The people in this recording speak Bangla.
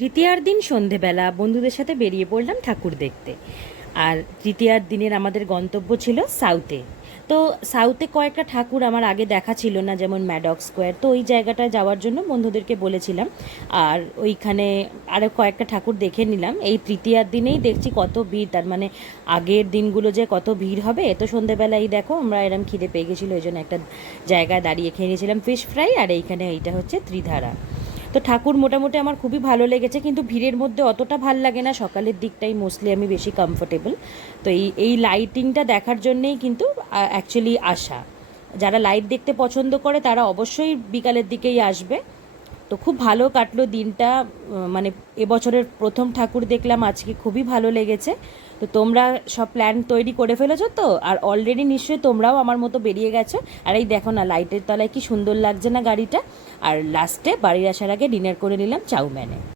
তৃতীয়ার দিন সন্ধেবেলা বন্ধুদের সাথে বেরিয়ে পড়লাম ঠাকুর দেখতে। আর তৃতীয়ার দিনের আমাদের গন্তব্য ছিল সাউথে। তো সাউথে কয়েকটা ঠাকুর আমার আগে দেখা ছিল না, যেমন ম্যাডক স্কোয়ার। তো ওই জায়গাটায় যাওয়ার জন্য বন্ধুদেরকে বলেছিলাম, আর ওইখানে আরও কয়েকটা ঠাকুর দেখে নিলাম। এই তৃতীয়ার দিনেই দেখছি কত ভিড়, তার মানে আগের দিনগুলো যে কত ভিড় হবে। তো সন্ধেবেলায় দেখো আমরা এরম খিদে পেয়ে গেছিলো, ওই জন্য একটা জায়গায় দাঁড়িয়ে খেয়ে নিয়েছিলাম ফিশ ফ্রাই। আর এইখানে এইটা হচ্ছে ত্রিধারা। তো ঠাকুর মোটামুটি আমার খুবই ভালো লেগেছে, কিন্তু ভিড়ের মধ্যে অতটা ভাল লাগে না। সকালের দিকটাই মোস্টলি আমি বেশি কমফোর্টেবল। তো এই লাইটিংটা দেখার জন্যেই কিন্তু অ্যাকচুয়ালি আসা। যারা লাইট দেখতে পছন্দ করে তারা অবশ্যই বিকালের দিকেই আসবে। তো খুব ভালো কাটলো দিনটা। মানে এবছরের প্রথম ঠাকুর দেখলাম আজকে, খুবই ভালো লেগেছে। তো তোমরা সব প্ল্যান তৈরি করে ফেলেছো তো? আর অলরেডি নিশ্চয়ই তোমরাও আমার মতো বেরিয়ে গেছো। আর এই দেখো না, লাইটের তলায় কি সুন্দর লাগছে না গাড়িটা। আর লাস্টে বাড়ির আসার আগে ডিনার করে নিলাম চাউম্যানে।